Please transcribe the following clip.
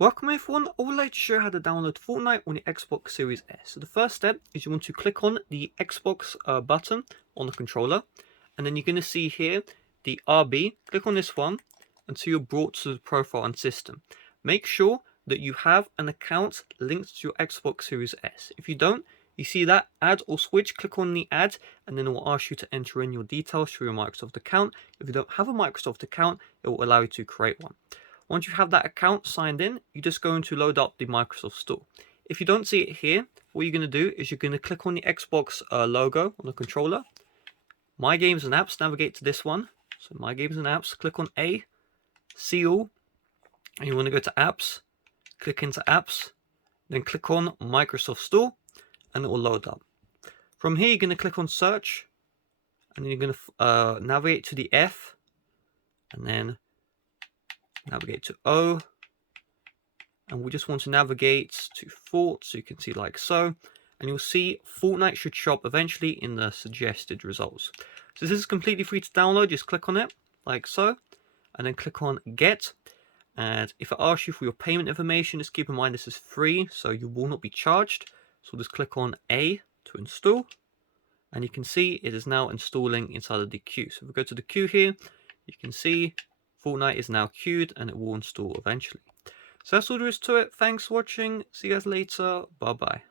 Welcome everyone, I would like to show you how to download Fortnite on the Xbox Series S. So the first step is you want to click on the Xbox button on the controller, and then you're going to see here the RB. Click on this one until you're brought to the profile and system. Make sure that you have an account linked to your Xbox Series S. If you don't, you see that add or switch, click on the add, and then it will ask you to enter in your details for your Microsoft account. If you don't have a Microsoft account, it will allow you to create one. Once you have that account signed in, you're just going to load up the Microsoft Store. If you don't see it here, what you're going to do is you're going to click on the Xbox logo on the controller. My Games and Apps, navigate to this one. So My Games and Apps, click on A, see all, and you want to go to Apps, click into Apps, then click on Microsoft Store, and it will load up. From here, you're going to click on Search, and then you're going to navigate to the F, and then navigate to O, and we just want to navigate to Fort, so you can see like so, and you'll see Fortnite should show up eventually in the suggested results. So this is completely free to download. Just click on it like so, and then click on Get. And if it asks you for your payment information, just keep in mind this is free, so you will not be charged. So we'll just click on A to install, and you can see it is now installing inside of the queue. So if we go to the queue here, you can see Fortnite is now queued and it will install eventually. So that's all there is to it. Thanks for watching. See you guys later. Bye bye.